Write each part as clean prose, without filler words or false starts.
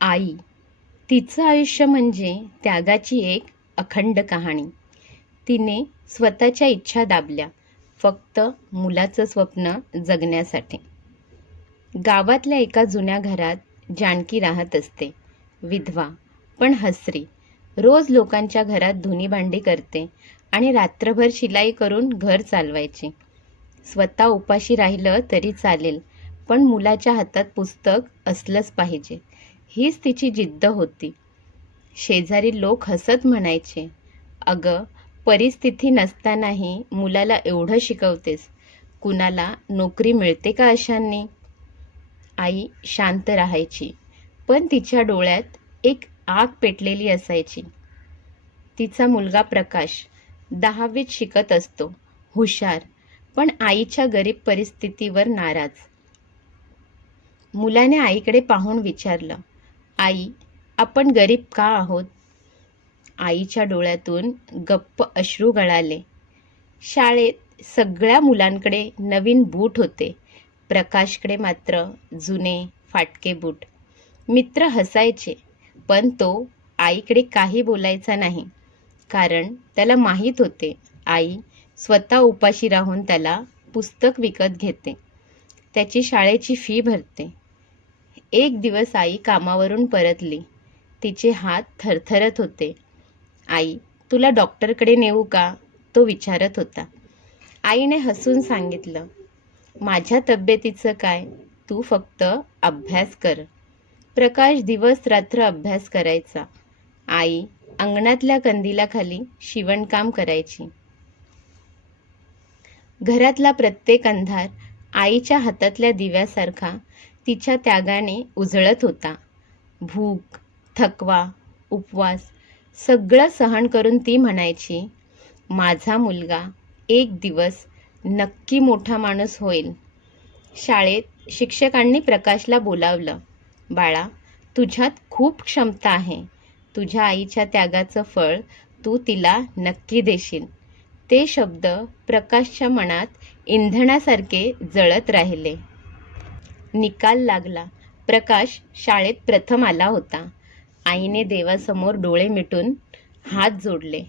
आई, तिचं आयुष्य म्हणजे त्यागाची एक अखंड कहाणी. तिने स्वतःच्या इच्छा दाबल्या फक्त मुलाचं स्वप्न जगण्यासाठी. गावातल्या एका जुन्या घरात जानकी राहत असते. विधवा पण हसरी. रोज लोकांच्या घरात धुणी भांडी करते आणि रात्रभर शिलाई करून घर चालवायची. स्वतः उपाशी राहिलं तरी चालेल, पण मुलाच्या हातात पुस्तक असलंच पाहिजे, हीच तिची जिद्द होती. शेजारी लोक हसत म्हणायचे, अगं, परिस्थिती नसतानाही मुलाला एवढं शिकवतेस, कुणाला नोकरी मिळते का अशांनी? आई शांत राहायची, पण तिच्या डोळ्यात एक आग पेटलेली असायची. तिचा मुलगा प्रकाश 10वीत शिकत असतो, हुशार, पण आईच्या गरीब परिस्थितीवर नाराज. मुलाने आईकडे पाहून विचारलं, आई, आपण गरीब का आहोत? आईच्या डोळ्यातून गप्प अश्रू गळाले. शाळेत सगळ्या मुलांकडे नवीन बूट होते, प्रकाशकडे मात्र जुने फाटके बूट. मित्र हसायचे, पण तो आईकडे काही बोलायचा नाही, कारण त्याला माहीत होते आई स्वतः उपाशी राहून त्याला पुस्तक विकत घेते, त्याची शाळेची फी भरते. एक दिवस आई कामावरून परतली. तिचे हात थरथरत होते. आई, तुला डॉक्टरकडे नेऊ का? तो विचारत होता. आईने हसून सांगितलं, माझ्या तब्येतीचं काय, तू फक्त अभ्यास कर. प्रकाश दिवस रात्र अभ्यास करायचा. आई अंगणातल्या कंदिलाखाली शिवणकाम करायची. घरातला प्रत्येक अंधार आईच्या हातातल्या दिव्यासारखा तिच्या त्यागाने उजळत होता. भूक, थकवा, उपवास सगळं सहन करून ती म्हणायची, माझा मुलगा एक दिवस नक्की मोठा माणूस होईल. शाळेत शिक्षकांनी प्रकाशला बोलावलं. बाळा, तुझ्यात खूप क्षमता आहे. तुझ्या आईच्या त्यागाचं फळ तू तिला नक्की देशील. ते शब्द प्रकाशच्या मनात इंधनासारखे जळत राहिले. निकाल लागला. प्रकाश शाळेत प्रथम आला होता. आईने देवासमोर डोळे मिटून हात जोडले.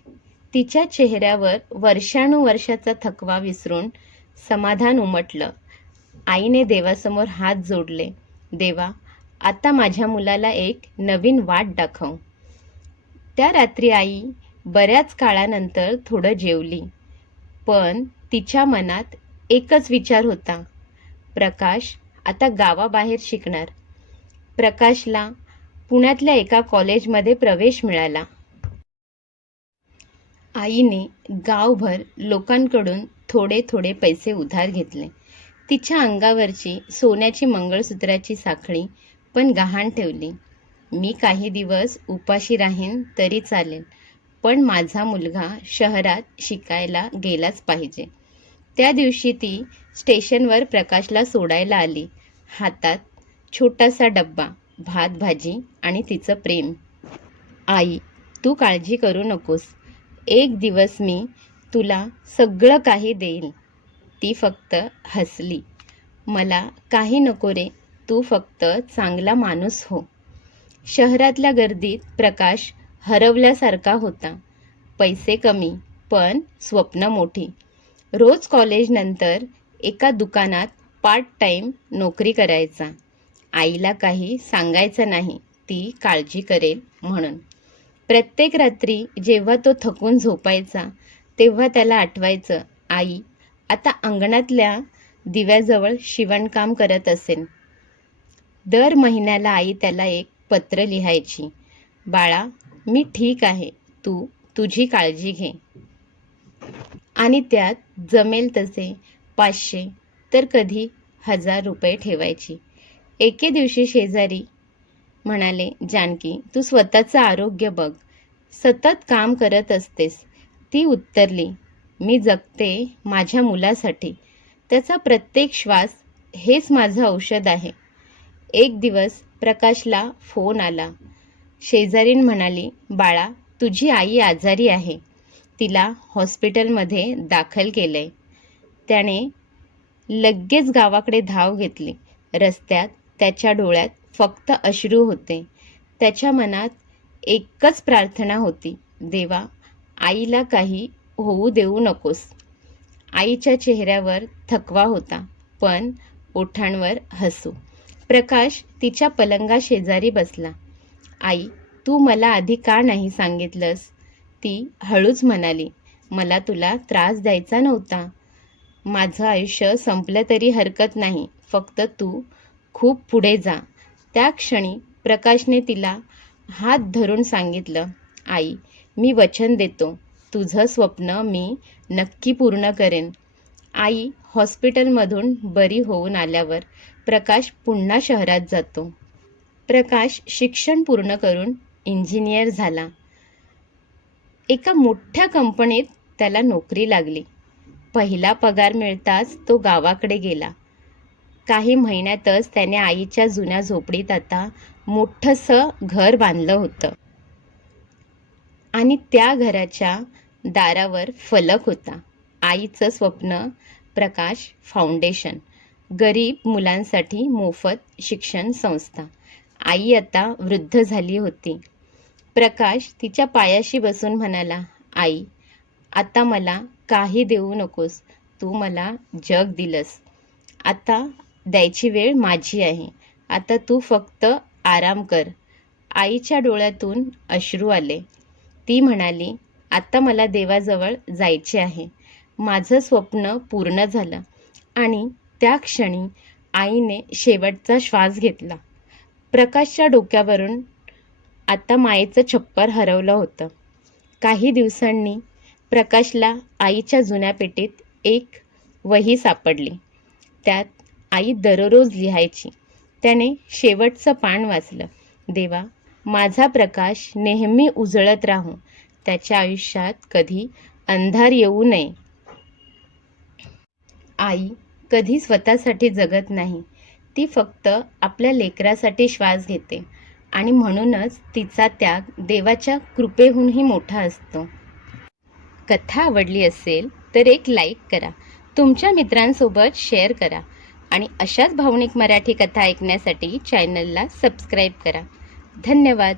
तिच्या चेहऱ्यावर वर्षानुवर्षाचा थकवा विसरून समाधान उमटलं. आईने देवासमोर हात जोडले. देवा, आता माझ्या मुलाला एक नवीन वाट दाखव. त्या रात्री आई बऱ्याच काळानंतर थोडं जेवली, पण तिच्या मनात एकच विचार होता, प्रकाश आता गावाबाहेर शिकणार. प्रकाशला पुण्यातल्या एका कॉलेजमध्ये प्रवेश मिळाला. आईने गावभर लोकांकडून थोडे थोडे पैसे उधार घेतले. तिच्या अंगावरची सोन्याची मंगळसूत्राची साखळी पण गहाण ठेवली. मी काही दिवस उपाशी राहीन तरी चालेल, पण माझा मुलगा शहरात शिकायला गेलाच पाहिजे. त्या दिवशी ती स्टेशनवर प्रकाशला सोडायला आली. हातात छोटासा डब्बा, भात भाजी आणि तिचं प्रेम. आई, तू काळजी करू नकोस. एक दिवस मी तुला सगळं काही देईन. ती फक्त हसली. मला काही नको रे, तू फक्त चांगला माणूस हो. शहरातल्या गर्दीत प्रकाश हरवल्यासारखा होता. पैसे कमी, पण स्वप्न मोठी. रोज कॉलेजनंतर एका दुकानात पार्ट टाईम नोकरी करायचा. आईला काही सांगायचं नाही, ती काळजी करेल म्हणून. प्रत्येक रात्री जेव्हा तो थकून झोपायचा, तेव्हा त्याला आठवायचं, आई आता अंगणातल्या दिव्याजवळ शिवणकाम करत असेल. दर महिन्याला आई त्याला एक पत्र लिहायची, बाळा, मी ठीक आहे, तू तुझी काळजी घे. आणि त्यात जमेल तसे 500 तर कधी 1000 रुपये ठेवायची. एके दिवशी शेजारी म्हणाले, जानकी, तू स्वतःचं आरोग्य बघ, सतत काम करत असतेस. ती उत्तरली, मी जगते माझ्या मुलासाठी. त्याचा प्रत्येक श्वास हेच माझं औषध आहे. एक दिवस प्रकाशला फोन आला. शेजारीण म्हणाली, बाळा, तुझी आई आजारी आहे, तिला हॉस्पिटलमध्ये दाखल केलंय. त्याने लगेच गावाकडे धाव घेतली. रस्त्यात त्याच्या डोळ्यात फक्त अश्रू होते. त्याच्या मनात एकच प्रार्थना होती, देवा, आईला काही होऊ देऊ नकोस. आईच्या चेहऱ्यावर थकवा होता, पण ओठांवर हसू. प्रकाश तिच्या पलंगाशेजारी बसला. आई, तू मला आधी का नाही सांगितलंस? ती हळूच म्हणाली, मला तुला त्रास द्यायचा नव्हता. माझं आयुष्य संपलं तरी हरकत नाही, फक्त तू खूप पुढे जा. त्या क्षणी प्रकाशने तिला हात धरून सांगितलं, आई, मी वचन देतो, तुझं स्वप्न मी नक्की पूर्ण करेन. आई हॉस्पिटलमधून बरी होऊन आल्यावर प्रकाश पुन्हा शहरात जातो. प्रकाश शिक्षण पूर्ण करून इंजिनियर झाला. एका मोठ्या कंपनीत त्याला नोकरी लागली. पहिला पगार मिळताच तो गावाकडे गेला. काही महिन्यातच त्याने आईच्या जुन्या झोपडीत आता मोठंसं घर बांधलं होतं. आणि त्या घराच्या दारावर फलक होता, आईचं स्वप्न प्रकाश फाउंडेशन, गरीब मुलांसाठी मोफत शिक्षण संस्था. आई आता वृद्ध झाली होती. प्रकाश तिच्या पायाशी बसून म्हणाला, आई, आता मला काही देऊ नकोस, तू मला जग दिलंस. आता द्यायची वेळ माझी आहे. आता तू फक्त आराम कर. आईच्या डोळ्यातून अश्रू आले. ती म्हणाली, आता मला देवाजवळ जायचे आहे. माझं स्वप्न पूर्ण झालं. आणि त्या क्षणी आईने शेवटचा श्वास घेतला. प्रकाशच्या डोक्यावरून आता मायेचं छप्पर हरवलं होतं. काही दिवसांनी प्रकाशला आईच्या जुन्या पेटीत एक वही सापडली. त्यात आई दररोज लिहायची. त्याने शेवटचं पान वाचलं. देवा, माझा प्रकाश नेहमी उजळत राहू. त्याच्या आयुष्यात कधी अंधार येऊ नये. आई कधी स्वतःसाठी जगत नाही. ती फक्त आपल्या लेकरासाठी श्वास घेते. आणि म्हणूनच तिचा त्याग देवाच्या कृपेहूनही मोठा असतो. कथा आवडली असेल तर एक लाईक करा. तुमच्या मित्रांसोबत शेअर करा. आणि अशाच भावनिक मराठी कथा ऐकण्यासाठी चॅनलला सबस्क्राईब करा. धन्यवाद.